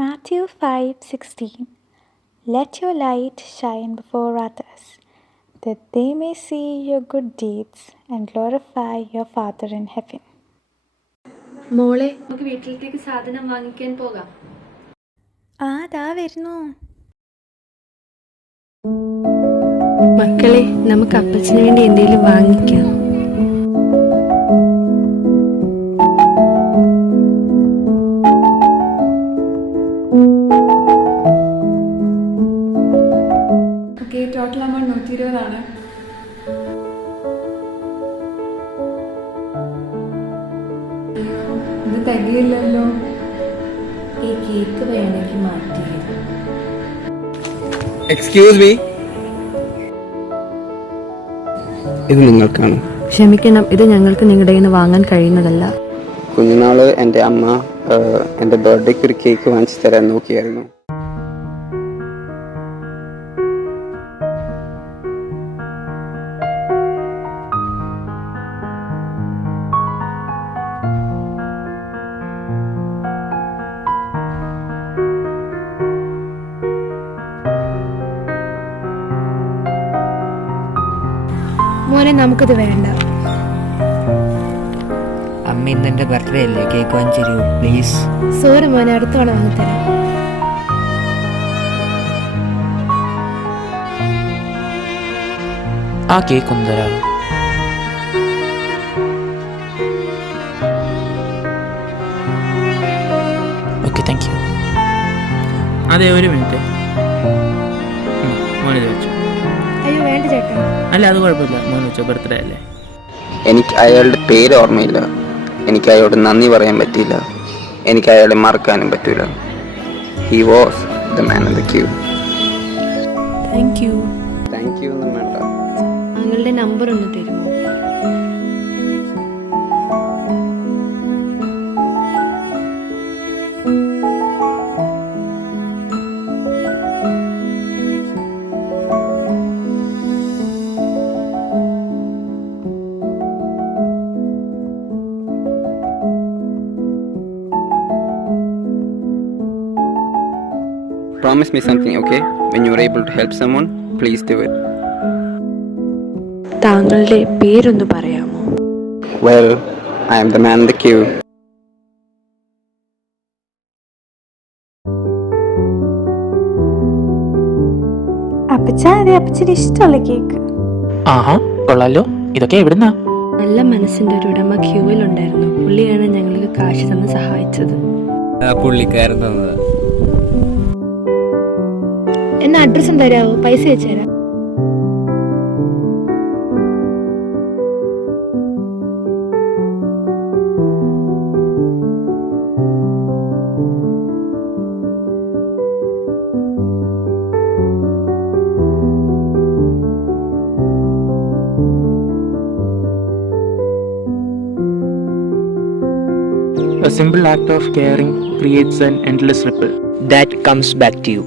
Matthew 5:16 Let your light shine before others, that they may see your good deeds and glorify your Father in heaven. മോളെ, നമുക്ക് വീട്ടിലേക്ക് സാധനം വാങ്ങിക്കാൻ പോകാം. ദാ വരുന്നു. മക്കളെ, നമുക്ക് അപ്പച്ചന് വേണ്ടി എന്തെങ്കിലും വാങ്ങിക്കാം. ടോട്ടൽ അമൗണ്ട് 120 ഇത് തികയില്ലല്ലോ. ഈ കേക്ക് വേണമെങ്കിൽ മാറ്റി. എക്സ്ക്യൂസ് മീ, ഇത് നിങ്ങൾക്കാണ്. ക്ഷമിക്കണം, ഇത് ഞങ്ങൾക്ക് നിങ്ങളുടെ കയ്യിൽ നിന്ന് വാങ്ങാൻ കഴിയുന്നതല്ല. കുഞ്ഞുനാള് എൻ്റെ അമ്മ എൻ്റെ ബർത്ത്ഡേക്ക് ഒരു കേക്ക് വാങ്ങിച്ചു തരാൻ നോക്കിയായിരുന്നു. മോനെ, നമുക്കത് വേണ്ട. അമ്മ ഇന്ന് എൻ്റെ ബർത്ത്ഡേ അല്ലേ, കേക്ക് വാങ്ങിച്ചു തരൂ പ്ലീസ്. സോറി മോനെ, അടുത്ത തവണ വാങ്ങിത്തരാം. ആ കേക്ക് ഒന്ന് തരാമോ? Okay, thank you. അതെ, ഒരു മിനിറ്റ്. മോനിത് വെച്ചു. അയ്യോ വേണ്ട ചേട്ടാ. അല്ല, അത് കുഴപ്പമില്ല, മോൻ വെച്ചോ, ബർത്ത്ഡേ അല്ലേ. എനിക്ക് അയാളുടെ പേര് ഓർമ്മയില്ല, എനിക്ക് അയാളോട് നന്ദി പറയാൻ പറ്റിയില്ല, എനിക്ക് അയാളെ മറക്കാനും പറ്റൂല. He was the man in the queue. Thank you. Thank you ഒന്നും വേണ്ട. നിങ്ങളുടെ നമ്പർ ഒന്ന് തരുമോ? Promise me something, okay? When you are able to help someone, please do it. താങ്കളുടെ പേരൊന്ന് പറയാമോ? Well, I am the man in the queue. അതെ അപ്പച്ചന് ഇഷ്ടമുള്ള കേക്ക്. ആഹാ, കൊള്ളാലോ. ഇതൊക്കെ എവിടുന്നാ? നല്ല മനസ്സിന്റെ ഒരു ഉടമ ക്യൂവിൽ ഉണ്ടായിരുന്നു. പുള്ളിയാണ് ഞങ്ങൾക്ക് കാശ് തന്ന് സഹായിച്ചത്. പുള്ളിക്കാരൻ തന്നത്. എന്നാ അഡ്രസ്സും തരാമോ? പൈസ അയച്ചുതരാം. A simple act of caring creates an endless ripple That comes back to you.